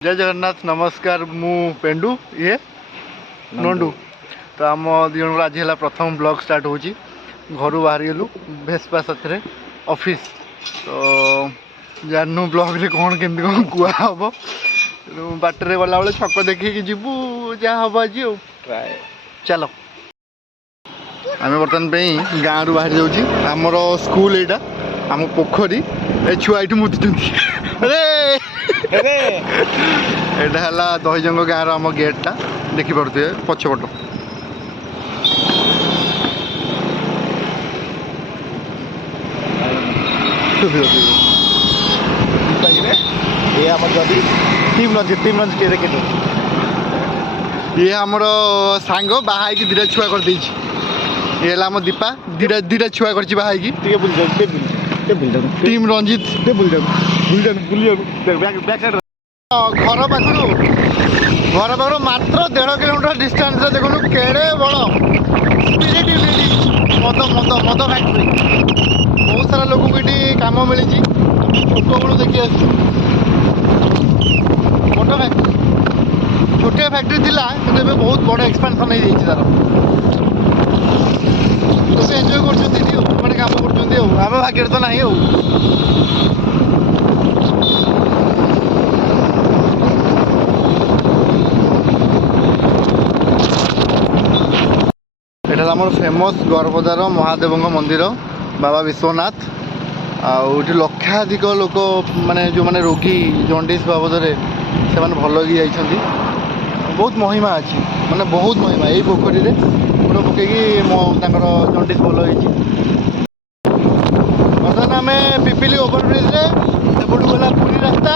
जय जगन्नाथ नमस्कार मु पेंडू ये नंडू तो आम दिजन आज है प्रथम ब्लॉग स्टार्ट हो घर बाहरी गलु भेस्पा साथ ऑफिस तो जानू ब्लॉग रे कौन केमती कौन कुआ हम बाटर गला बेले छक देखिए जीवु जहाँ हम आज चलो आम बर्तमान गाँव रु बाहरी जामर स्कूल यहाँ आम पोखरी ए छुआ ये मुतुं अरे एटा है दहीजंग गाँव आम गेटा देखिपे पछपट ये आमर सांग बाहाई दुटा छुआ कर ये आम दीपा दुटा छुआ कर बाहाई टीम रंजित घर पाखर मात्र 1.5 किलोमीटर डिस्टेंस देखुन केड़े बड़ मद मद मद फैक्ट्री बहुत सारा लोक ये कम मिली छोट बड़ू देखी आस बड़ फैक्ट्री छोटिया फैक्ट्री थिला कि बहुत बड़ एक्सपेंशन हो तार तो एंजॉय कर काम कर भाग्य तो ना आम फेमस गौरपदार महादेव मंदिर बाबा विश्वनाथ आठ लक्षाधिक लोक माने जो माने रोगी जंडिस बाबद से भल कि जाइछंती बहुत महिमा अच्छी माने बहुत महिमा यही पोखरी रे गोड़ पकईकि जंडिस भल हो बर्तमान आम पिपिली ओभरब्रिज सेपटू गला पुरी रास्ता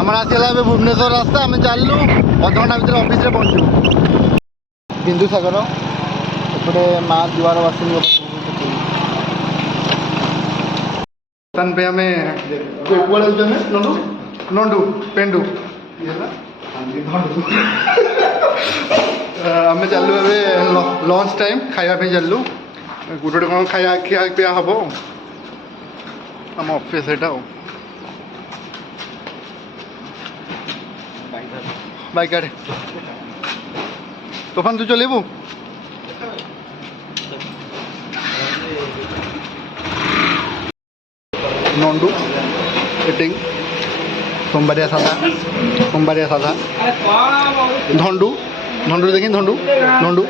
आमर आसला भुवनेश्वर रास्ता आम चलू अधघंटा भर ऑफिस रे पहुँचू बिंदुसागर एपटे माँ दुआर वासिनी पे आम नंडू नंडू पेंडू आम चलू लंच टाइम खावाई चलू गोटे कौन खाया खिया पिया हम आम ऑफिस यहाँ बाइक आड़े तोफान तू चलेबू नंडू एटिंग सोमवारिया साधा धंडू धंडू देखी धंडू नंडू